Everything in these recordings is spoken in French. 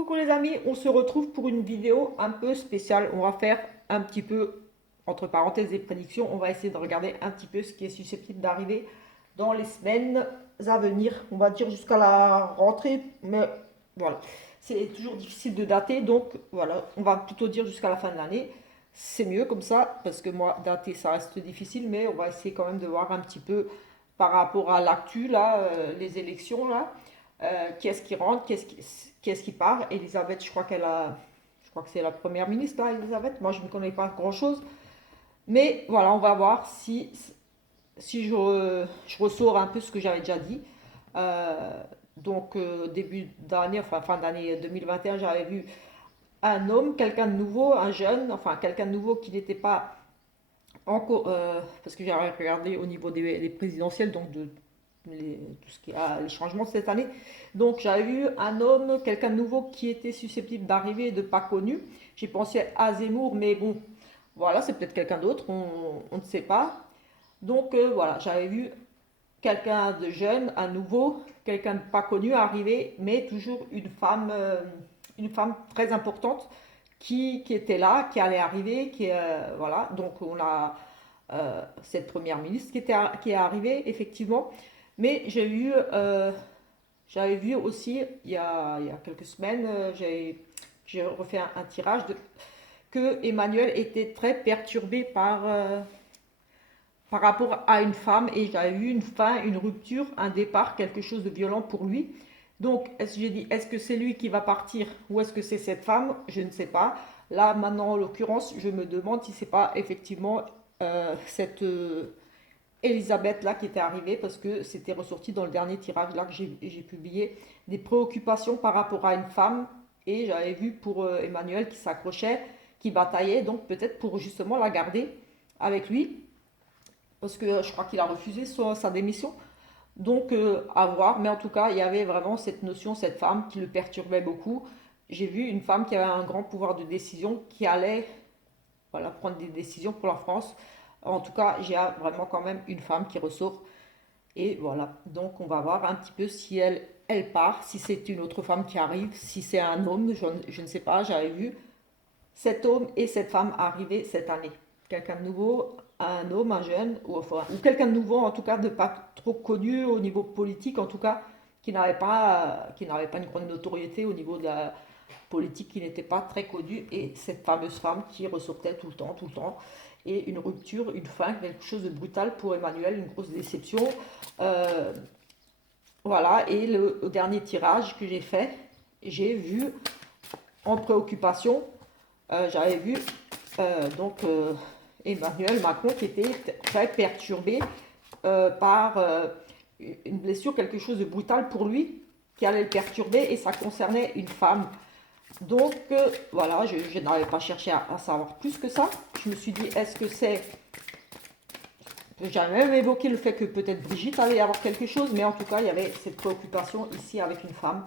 Coucou les amis, on se retrouve pour une vidéo un peu spéciale. On va faire un petit peu, entre parenthèses, des prédictions. On va essayer de regarder un petit peu ce qui est susceptible d'arriver dans les semaines à venir. On va dire jusqu'à la rentrée, mais voilà. C'est toujours difficile de dater, donc voilà, on va plutôt dire jusqu'à la fin de l'année. C'est mieux comme ça, parce que moi, dater, ça reste difficile, mais on va essayer quand même de voir un petit peu par rapport à l'actu, là, les élections, là. Qui est-ce qui rentre, qui est-ce qui part. Elisabeth, je crois que c'est la première ministre, là, Elisabeth. Moi, je ne connais pas grand-chose. Mais voilà, on va voir si je ressors un peu ce que j'avais déjà dit. Euh, début d'année, enfin fin d'année 2021, j'avais vu un homme, quelqu'un de nouveau, un jeune, enfin quelqu'un de nouveau qui n'était pas encore, parce que j'ai regardé au niveau des présidentielles, donc tout ce qui a les changements de cette année. Donc j'avais vu un homme, quelqu'un de nouveau qui était susceptible d'arriver, de pas connu. J'ai pensé à Zemmour, mais bon, voilà, c'est peut-être quelqu'un d'autre, on ne sait pas. Donc voilà, j'avais vu quelqu'un de jeune, un nouveau, quelqu'un de pas connu arriver, mais toujours une femme très importante qui était là, qui allait arriver, voilà. Donc on a cette première ministre qui est arrivée effectivement. Mais j'avais vu aussi il y a quelques semaines, j'ai refait un tirage que Emmanuel était très perturbé par rapport à une femme et j'avais vu une fin, une rupture, un départ, quelque chose de violent pour lui. Donc, j'ai dit, est-ce que c'est lui qui va partir ou est-ce que c'est cette femme? Je ne sais pas. Là, maintenant, en l'occurrence, je me demande si c'est pas effectivement cette Elisabeth là qui était arrivée parce que c'était ressorti dans le dernier tirage là que j'ai publié des préoccupations par rapport à une femme et j'avais vu pour Emmanuel qui s'accrochait, qui bataillait donc peut-être pour justement la garder avec lui parce que je crois qu'il a refusé sa démission. Donc, à voir. Mais en tout cas, il y avait vraiment cette notion, cette femme qui le perturbait beaucoup. J'ai vu une femme qui avait un grand pouvoir de décision, qui allait voilà, prendre des décisions pour la France. En tout cas, j'ai vraiment quand même une femme qui ressort. Et voilà. Donc, on va voir un petit peu si elle part, si c'est une autre femme qui arrive, si c'est un homme, je ne sais pas. J'avais vu cet homme et cette femme arriver cette année. Quelqu'un de nouveau, un homme, un jeune, ou quelqu'un de nouveau, en tout cas, de pas trop connu au niveau politique, en tout cas, qui n'avait pas une grande notoriété au niveau de la politique, qui n'était pas très connue, et cette fameuse femme qui ressortait tout le temps, et une rupture, une fin, quelque chose de brutal pour Emmanuel, une grosse déception. Euh, voilà, et le dernier tirage que j'ai fait, j'ai vu en préoccupation j'avais vu Emmanuel Macron qui était très perturbé par une blessure, quelque chose de brutal pour lui, qui allait le perturber et ça concernait une femme. Donc voilà, je n'avais pas cherché à savoir plus que ça. Je me suis dit, est-ce que c'est j'avais même évoqué le fait que peut-être Brigitte allait y avoir quelque chose, mais en tout cas, il y avait cette préoccupation ici avec une femme.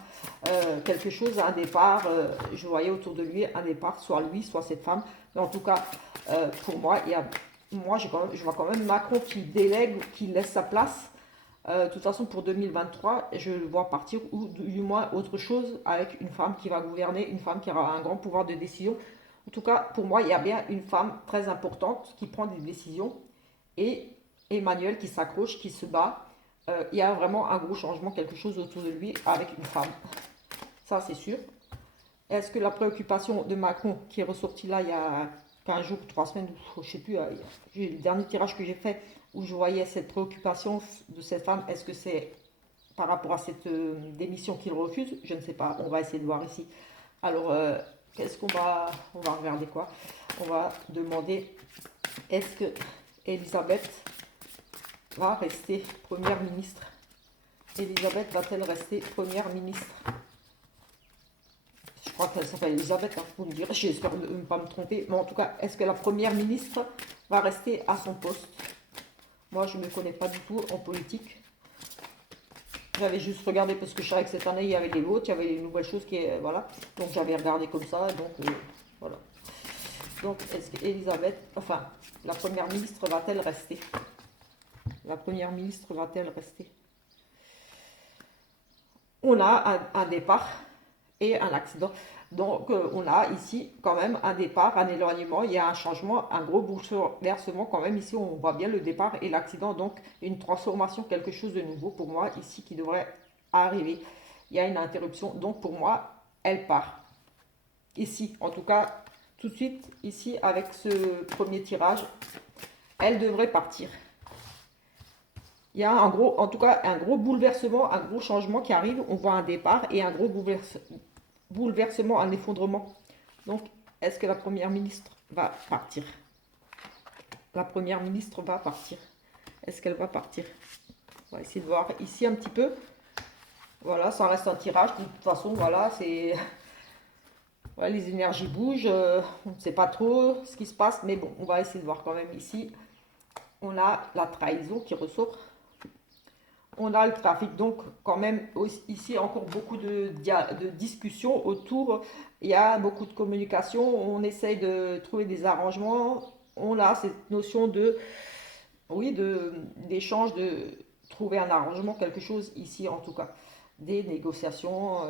Quelque chose, un départ, je voyais autour de lui un départ, soit lui, soit cette femme. Mais en tout cas, pour moi, je vois quand même Macron qui délègue, qui laisse sa place. De toute façon, pour 2023, je le vois partir, ou du moins autre chose, avec une femme qui va gouverner, une femme qui aura un grand pouvoir de décision. En tout cas, pour moi, il y a bien une femme très importante qui prend des décisions et Emmanuel qui s'accroche, qui se bat. Il y a vraiment un gros changement, quelque chose autour de lui avec une femme. Ça, c'est sûr. Est-ce que la préoccupation de Macron, qui est ressortie là il y a 15 jours, 3 semaines, je ne sais plus, le dernier tirage que j'ai fait où je voyais cette préoccupation de cette femme, est-ce que c'est par rapport à cette démission qu'il refuse? Je ne sais pas, on va essayer de voir ici. Alors, qu'est-ce on va regarder quoi? On va demander, est-ce que Elisabeth va rester première ministre? Elisabeth va-t-elle rester première ministre? Je crois qu'elle s'appelle Elisabeth, hein, vous me direz, j'espère ne pas me tromper. Mais en tout cas, est-ce que la première ministre va rester à son poste? Moi, je ne me connais pas du tout en politique. J'avais juste regardé parce que je savais que cette année, il y avait les votes, il y avait les nouvelles choses qui... voilà. Donc, j'avais regardé comme ça, donc voilà. Donc, est-ce qu'Elisabeth, enfin, la première ministre va-t-elle rester? La première ministre va-t-elle rester? On a un départ et un accident. Donc on a ici quand même un départ, un éloignement, il y a un changement, un gros bouleversement quand même. Ici on voit bien le départ et l'accident, donc une transformation, quelque chose de nouveau pour moi ici qui devrait arriver. Il y a une interruption, donc pour moi elle part. Ici, en tout cas, tout de suite, ici avec ce premier tirage, elle devrait partir. Il y a un gros, en tout cas, un gros bouleversement, un gros changement qui arrive. On voit un départ et un gros bouleversement, un effondrement. Donc, est-ce que la première ministre va partir? La première ministre va partir. Est-ce qu'elle va partir? On va essayer de voir ici un petit peu. Voilà, ça reste un tirage. De toute façon, voilà, c'est... Ouais, les énergies bougent. On ne sait pas trop ce qui se passe. Mais bon, on va essayer de voir quand même ici. On a la trahison qui ressort. On a le trafic, donc quand même ici encore beaucoup de discussions autour. Il y a beaucoup de communication, on essaye de trouver des arrangements. On a cette notion de, oui, d'échange, de trouver un arrangement, quelque chose ici en tout cas. Des négociations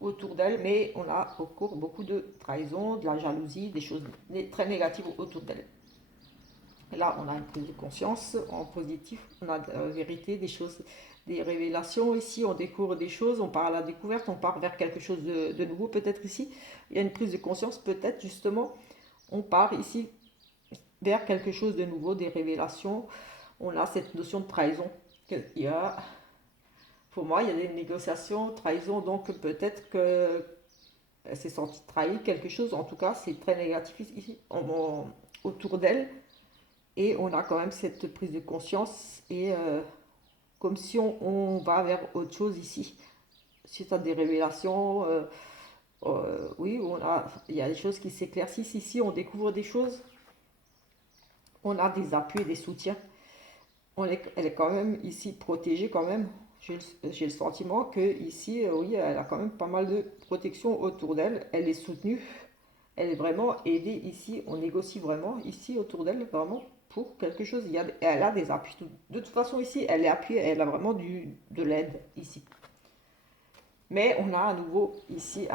autour d'elle, mais on a encore beaucoup de trahison, de la jalousie, des choses très négatives autour d'elle. Et là, on a une prise de conscience en positif, on a de la vérité, des choses, des révélations. Ici, on découvre des choses, on part à la découverte, on part vers quelque chose de nouveau. Peut-être ici, il y a une prise de conscience, peut-être justement, on part ici vers quelque chose de nouveau, des révélations. On a cette notion de trahison. Il y a, pour moi, il y a des négociations, trahison, donc peut-être que elle s'est sentie trahie, quelque chose. En tout cas, c'est très négatif ici, autour d'elle. Et on a quand même cette prise de conscience et comme si on va vers autre chose ici. Suite à des révélations, oui, il y a des choses qui s'éclaircissent ici, on découvre des choses, on a des appuis et des soutiens. Elle est quand même ici protégée quand même. J'ai le sentiment que ici, oui, elle a quand même pas mal de protection autour d'elle. Elle est soutenue, elle est vraiment aidée ici. On négocie vraiment ici autour d'elle, vraiment pour quelque chose. Elle a des appuis. De toute façon, ici, elle est appuyée, elle a vraiment de l'aide ici. Mais on a à nouveau ici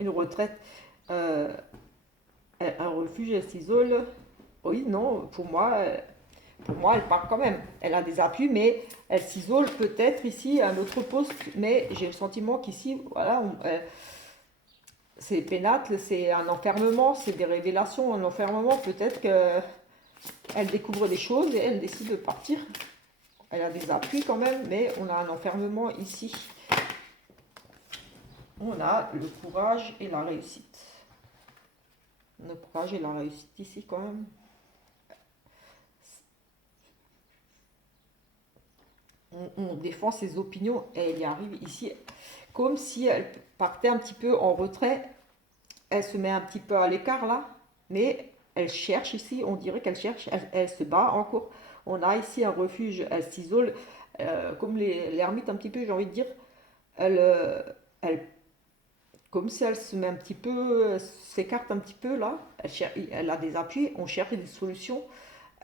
une retraite, euh, un refuge, elle s'isole. Oui, non, pour moi, elle part quand même. Elle a des appuis, mais elle s'isole peut-être ici à un autre poste. Mais j'ai le sentiment qu'ici, voilà, c'est pénacle, c'est un enfermement, c'est des révélations, un enfermement. Peut-être qu'elle découvre des choses et elle décide de partir. Elle a des appuis quand même, mais on a un enfermement ici. On a le courage et la réussite. Le courage et la réussite ici quand même. On défend ses opinions et elle y arrive ici comme si elle partait un petit peu en retrait. Elle se met un petit peu à l'écart là, mais elle cherche ici, on dirait qu'elle cherche, elle se bat encore. On a ici un refuge, elle s'isole, comme l'ermite un petit peu, j'ai envie de dire. Elle, elle, comme si elle se met un petit peu, elle s'écarte un petit peu là. Elle a des appuis, on cherche des solutions.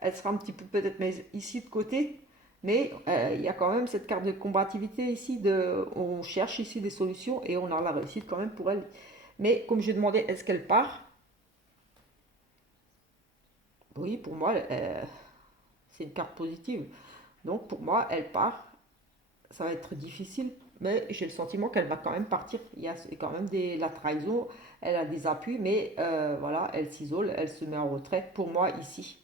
Elle sera un petit peu peut-être ici de côté, mais il y a quand même cette carte de combativité ici, on cherche ici des solutions et on a la réussite quand même pour elle. Mais comme je demandais, est-ce qu'elle part? Oui, pour moi, c'est une carte positive. Donc pour moi, elle part. Ça va être difficile, mais j'ai le sentiment qu'elle va quand même partir. Il y a quand même la trahison, elle a des appuis, mais voilà, elle s'isole, elle se met en retraite. Pour moi, ici,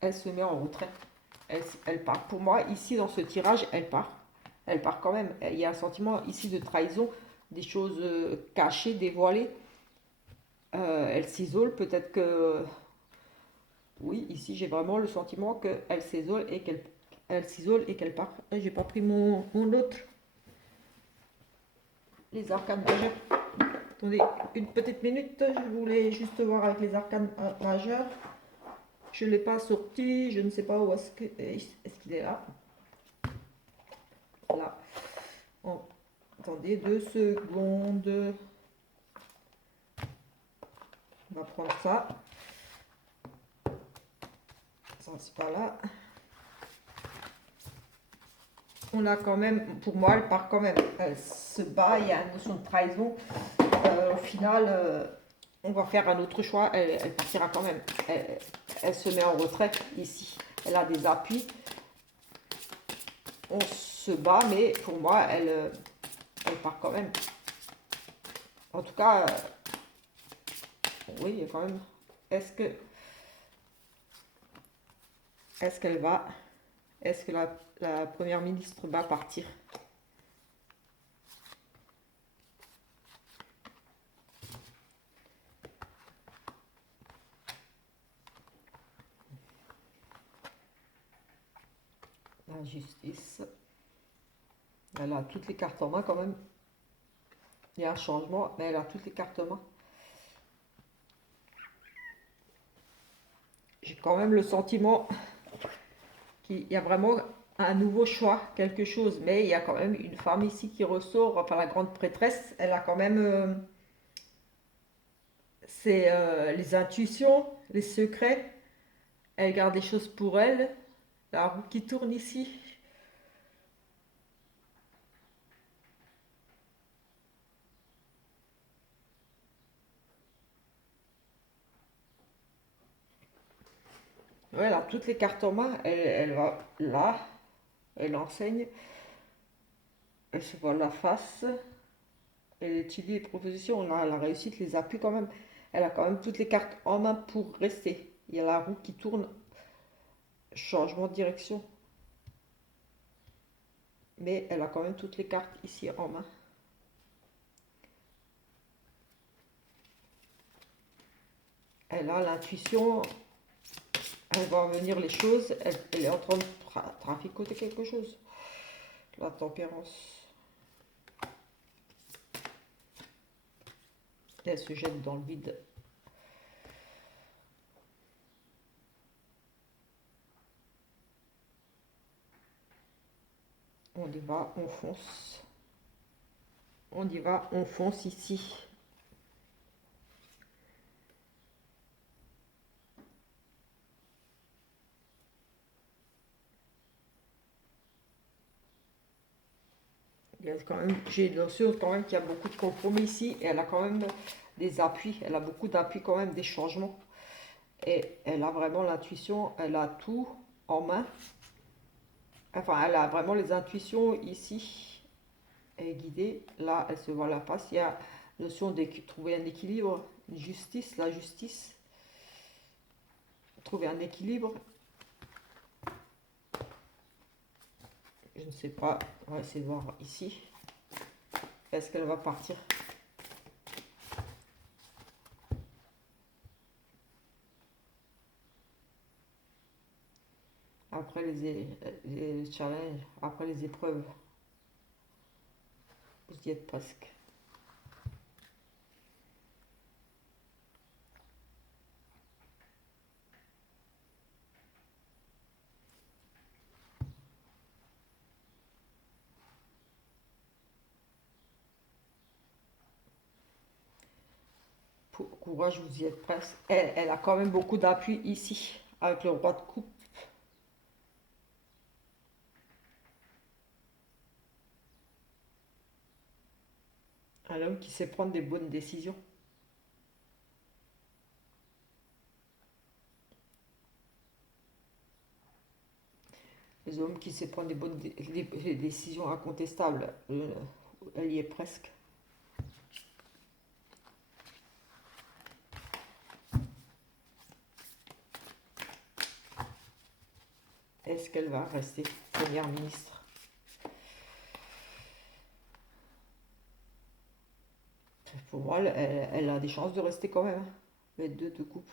elle se met en retraite. Elle part. Pour moi, ici, dans ce tirage, elle part. Elle part quand même. Il y a un sentiment ici de trahison, des choses cachées, dévoilées. Elle s'isole, peut-être que... Oui, ici, j'ai vraiment le sentiment qu'elle s'isole et qu'elle part. J'ai pas pris mon autre. Les arcanes majeures. Attendez, une petite minute. Je voulais juste voir avec les arcanes majeures. Je ne l'ai pas sorti. Je ne sais pas où est-ce qu'il est là. Là. Oh, attendez 2 secondes. On va prendre ça. Ça, c'est pas là. on a quand même, pour moi, elle part quand même. Elle se bat, il y a une notion de trahison. Au final, on va faire un autre choix. Elle partira quand même. Elle se met en retrait ici. Elle a des appuis. On se bat, mais pour moi, elle part quand même. En tout cas, oui, il y a quand même. Est-ce que, est-ce qu'elle va, est-ce que la première ministre va partir? La justice. Elle a toutes les cartes en main quand même. Il y a un changement, mais elle a toutes les cartes en main. J'ai quand même le sentiment qu'il y a vraiment un nouveau choix, quelque chose. Mais il y a quand même une femme ici qui ressort, enfin la grande prêtresse, elle a quand même les intuitions, les secrets. Elle garde des choses pour elle. La roue qui tourne ici. Ouais, elle a toutes les cartes en main. Elle va là, elle enseigne, elle se voit la face, elle étudie les propositions. Là, la réussite les appuie quand même. Elle a quand même toutes les cartes en main pour rester. Il y a la roue qui tourne, changement de direction. Mais elle a quand même toutes les cartes ici en main. Elle a l'intuition, elle va venir les choses, elle est en train de traficoter quelque chose. La tempérance. Elle se jette dans le vide. On y va, on fonce. On y va, on fonce ici. Il y a quand même, j'ai l'impression quand même qu'il y a beaucoup de compromis ici et elle a quand même des appuis. Elle a beaucoup d'appuis quand même, des changements. Et elle a vraiment l'intuition, elle a tout en main. Enfin, elle a vraiment les intuitions ici. Elle est guidée. Là, elle se voit la face. Il y a la notion de trouver un équilibre, une justice, la justice. Trouver un équilibre. Je ne sais pas. On va essayer de voir ici. Est-ce qu'elle va partir? Après les challenges, après les épreuves. Vous y êtes presque. Courage, vous y êtes presque. Elle a quand même beaucoup d'appui ici, avec le roi de coupe. Un homme qui sait prendre des bonnes décisions. Les hommes qui sait prendre des bonnes des décisions incontestables. Elle y est presque. Est-ce qu'elle va rester première ministre? Pour moi, elle a des chances de rester quand même. Les deux de coupe.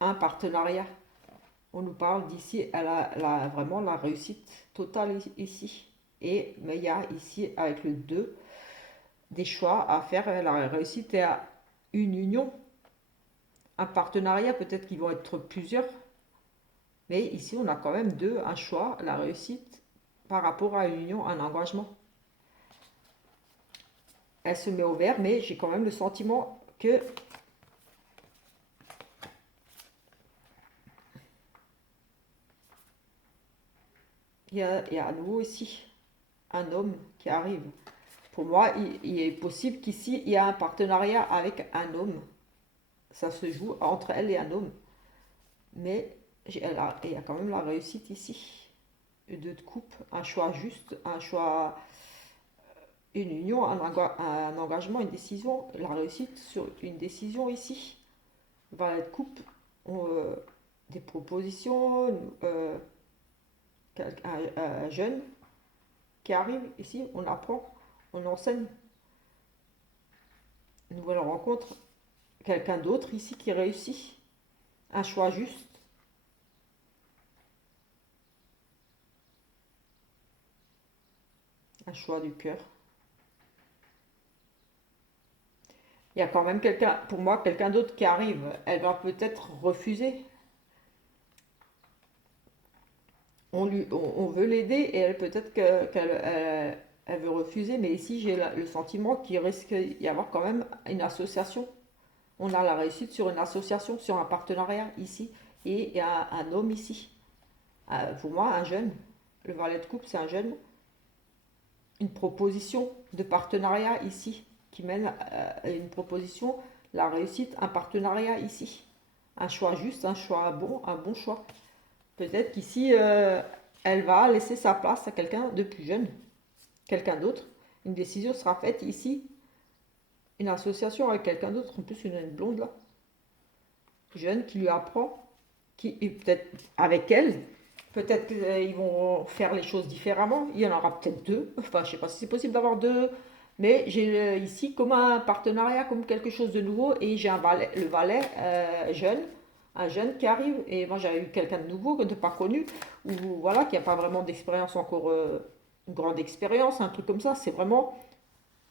Un partenariat. On nous parle d'ici, elle a vraiment la réussite totale ici. Mais il y a ici, avec le 2 des choix à faire. La réussite est à une union, un partenariat, peut-être qu'ils vont être plusieurs. Mais ici, on a quand même un choix, la réussite par rapport à une union, un engagement. Elle se met au vert, mais j'ai quand même le sentiment que il y a à nouveau ici un homme qui arrive. Pour moi, il est possible qu'ici, il y a un partenariat avec un homme. Ça se joue entre elle et un homme. Mais il y a quand même la réussite ici. Deux de coupe, un choix juste, un choix, une union, un engagement, une décision. La réussite sur une décision ici. Valet de coupe, des propositions, un jeune qui arrive ici, on apprend, on enseigne, une nouvelle rencontre, quelqu'un d'autre ici qui réussit, un choix juste, un choix du cœur. Il y a quand même quelqu'un, pour moi, quelqu'un d'autre qui arrive. Elle va peut-être refuser. On veut l'aider et elle peut-être qu'elle veut refuser. Mais ici, j'ai le sentiment qu'il risque d'y avoir quand même une association. On a la réussite sur une association, sur un partenariat ici. Et il y a un homme ici. Pour moi, un jeune. Le valet de coupe, c'est un jeune. Une proposition de partenariat ici qui mène à une proposition, la réussite, un partenariat ici. Un choix juste, un choix bon, un bon choix. Peut-être qu'ici, elle va laisser sa place à quelqu'un de plus jeune, quelqu'un d'autre. Une décision sera faite ici, une association avec quelqu'un d'autre, en plus une blonde là, jeune, qui lui apprend, qui est peut-être avec elle. Peut-être qu'ils vont faire les choses différemment. Il y en aura peut-être deux. Enfin, je ne sais pas si c'est possible d'avoir deux. Mais j'ai ici comme un partenariat, comme quelque chose de nouveau. Et j'ai le valet jeune, un jeune qui arrive. Et moi, j'avais eu quelqu'un de nouveau, de pas connu, ou voilà, qui n'a pas vraiment d'expérience encore, une grande expérience, un truc comme ça. C'est vraiment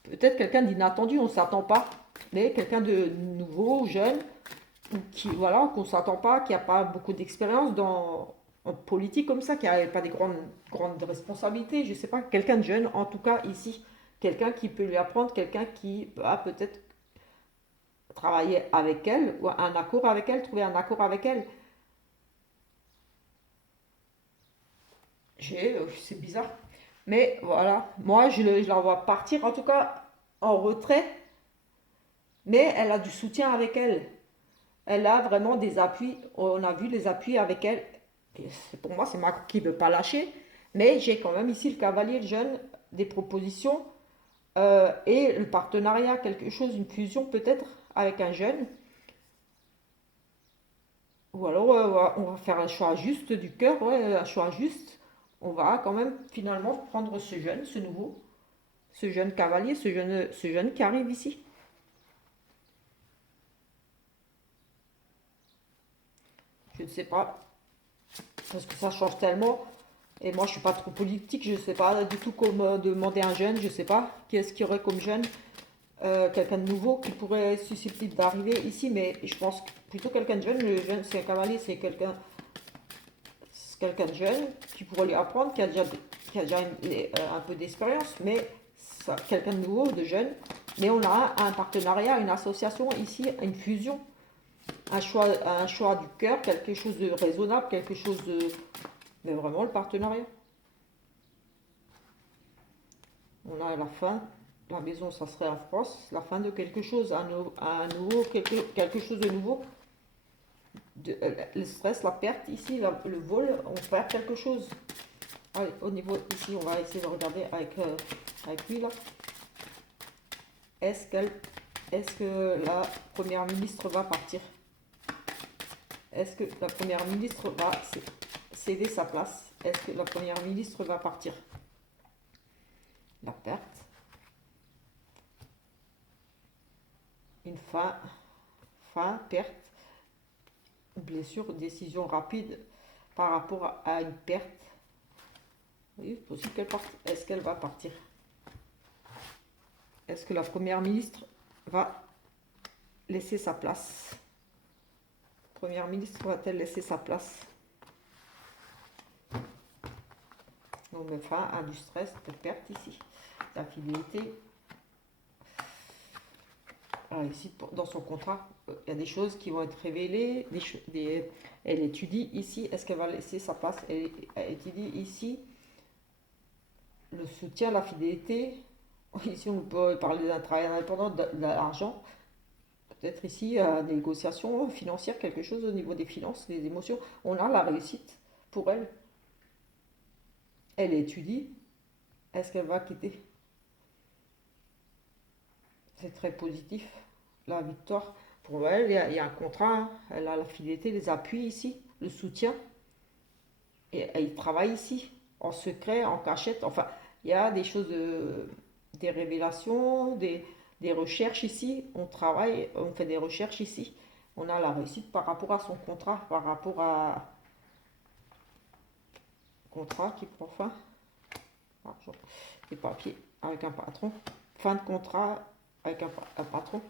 peut-être quelqu'un d'inattendu, on ne s'attend pas. Mais quelqu'un de nouveau, jeune, qui, voilà, qu'on ne s'attend pas, qui n'a pas beaucoup d'expérience en politique comme ça, qui n'a pas des grandes responsabilités, je ne sais pas, quelqu'un de jeune en tout cas ici, quelqu'un qui peut lui apprendre, quelqu'un qui va peut-être travailler avec elle, ou un accord avec elle, trouver un accord avec elle. C'est bizarre. Mais voilà, moi je la vois partir, en tout cas en retrait, mais elle a du soutien avec elle. Elle a vraiment des appuis, on a vu les appuis avec elle. Et pour moi, c'est Macron qui ne veut pas lâcher, mais j'ai quand même ici le cavalier le jeune, des propositions et le partenariat, quelque chose, une fusion peut-être avec un jeune. Ou alors on va faire un choix juste du cœur, ouais, un choix juste. On va quand même finalement prendre ce jeune, ce nouveau, ce jeune cavalier, ce jeune qui arrive ici. Je ne sais pas, parce que ça change tellement. Et moi, je suis pas trop politique, je sais pas du tout comment demander à un jeune, je sais pas qui est-ce qu'il y aurait comme jeune, quelqu'un de nouveau qui pourrait être susceptible d'arriver ici, mais je pense plutôt quelqu'un de jeune. Le jeune, c'est un cavalier, c'est quelqu'un de jeune qui pourrait lui apprendre, qui a déjà un peu d'expérience, mais quelqu'un de nouveau, de jeune. Mais on a un partenariat, une association ici, une fusion, un choix du cœur, quelque chose de raisonnable, quelque chose de. Mais vraiment le partenariat. On a la fin, la maison, ça serait en France, la fin de quelque chose, un nouveau, quelque chose de nouveau. Le stress, la perte ici, le vol, on perd quelque chose. Allez, au niveau ici, on va essayer de regarder avec lui là. Est-ce qu'elle, est-ce que la première ministre va partir? Est-ce que la première ministre va céder sa place? Est-ce que la première ministre va partir? La perte, une perte, blessure, décision rapide par rapport à une perte. Oui, c'est possible qu'elle parte. Est-ce qu'elle va partir? Est-ce que la première ministre va laisser sa place? Première ministre va-t-elle laisser sa place? On met fin à du stress, de perte ici. La fidélité. Alors ici, dans son contrat, il y a des choses qui vont être révélées. Elle étudie ici. Est-ce qu'elle va laisser sa place? Elle étudie ici le soutien, la fidélité. Ici, on peut parler d'un travail indépendant, de l'argent. Peut-être ici, des négociations financières, quelque chose au niveau des finances, des émotions. On a la réussite pour elle. Elle étudie. Est-ce qu'elle va quitter? C'est très positif. La victoire, pour elle, il y a un contrat. Hein. Elle a la fidélité, les appuis ici, le soutien. Et elle travaille ici, en secret, en cachette. Enfin, il y a des choses, des révélations, des recherches ici. On travaille, on fait des recherches ici. On a la réussite par rapport à son contrat, par rapport à contrat qui prend fin. Des papiers avec un patron. Fin de contrat avec un patron.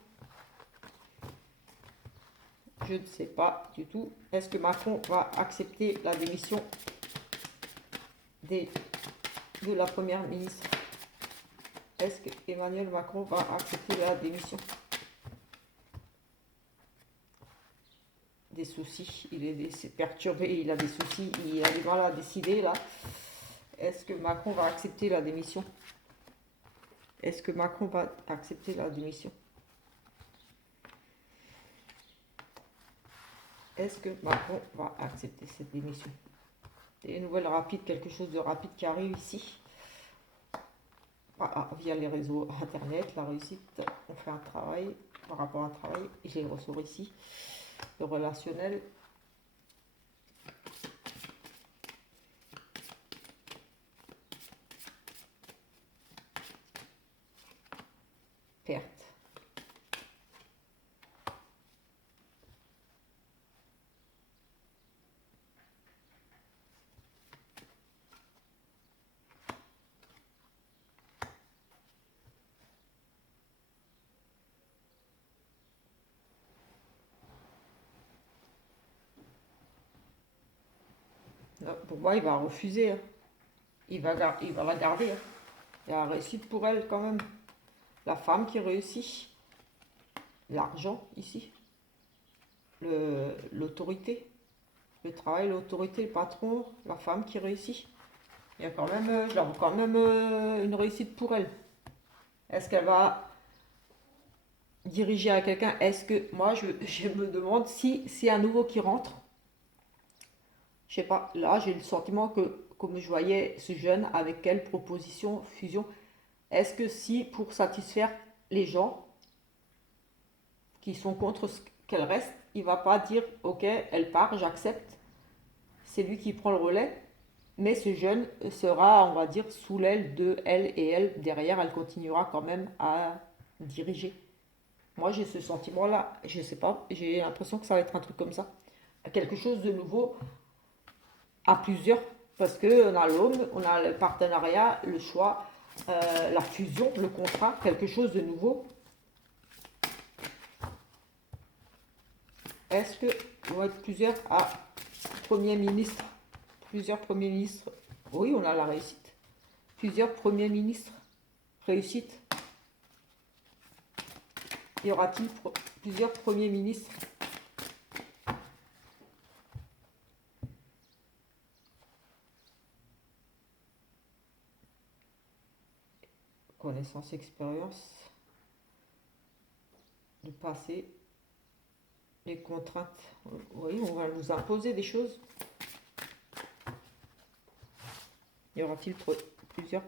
Je ne sais pas du tout. Est-ce que Macron va accepter la démission de la première ministre? Est-ce que Emmanuel Macron va accepter la démission? Des soucis, il est perturbé, il a des soucis, il a du mal à décider là. Est-ce que Macron va accepter la démission? Est-ce que Macron va accepter la démission? Est-ce que Macron va accepter cette démission? Des nouvelles rapides, quelque chose de rapide qui arrive ici. Via les réseaux internet, la réussite, on fait un travail par rapport à un travail, et je les ressors ici. Le relationnel. Perte. Pour moi, il va refuser. Hein. Il va la garder. Hein. Il y a la réussite pour elle quand même. La femme qui réussit. L'argent ici. L'autorité. Le travail, l'autorité, le patron, la femme qui réussit. Il y a quand même, je la vois quand même une réussite pour elle. Est-ce qu'elle va diriger à quelqu'un? Est-ce que, moi, je me demande si c'est un nouveau qui rentre. Je sais pas, là, j'ai le sentiment que, comme je voyais ce jeune, avec quelle proposition, fusion, est-ce que si, pour satisfaire les gens qui sont contre ce qu'elle reste, il va pas dire, ok, elle part, j'accepte, c'est lui qui prend le relais, mais ce jeune sera, on va dire, sous l'aile de elle et elle, derrière, elle continuera quand même à diriger. Moi, j'ai ce sentiment-là, je sais pas, j'ai l'impression que ça va être un truc comme ça. Quelque chose de nouveau à plusieurs, parce que on a l'homme, on a le partenariat, le choix, la fusion, le contrat, quelque chose de nouveau. Est-ce que vont être plusieurs à Premier ministre? Plusieurs premiers ministres. Oui, on a la réussite. Plusieurs premiers ministres. Réussite. Y aura-t-il plusieurs premiers ministres? Connaissance, expérience. Le passé. Les contraintes. Oui, on va nous imposer des choses. Y aura-t-il plusieurs?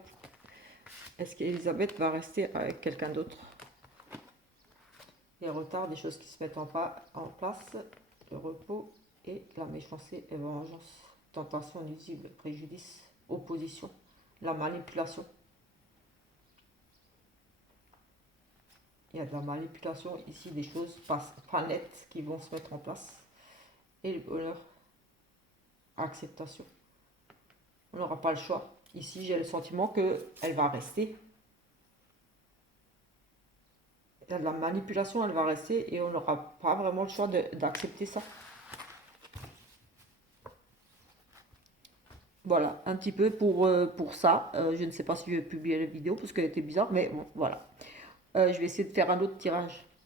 Est-ce qu'Elisabeth va rester avec quelqu'un d'autre? Les retards, des choses qui se mettent en place, le repos et la méchanceté et vengeance, tentation nuisible, préjudice, opposition, la manipulation. Il y a de la manipulation ici, des choses pas nettes qui vont se mettre en place. Et le bonheur, acceptation. On n'aura pas le choix. Ici, j'ai le sentiment qu'elle va rester. Il y a de la manipulation, elle va rester et on n'aura pas vraiment le choix d'accepter ça. Voilà, un petit peu pour ça. Je ne sais pas si je vais publier la vidéo parce qu'elle était bizarre, mais bon, voilà. Je vais essayer de faire un autre tirage.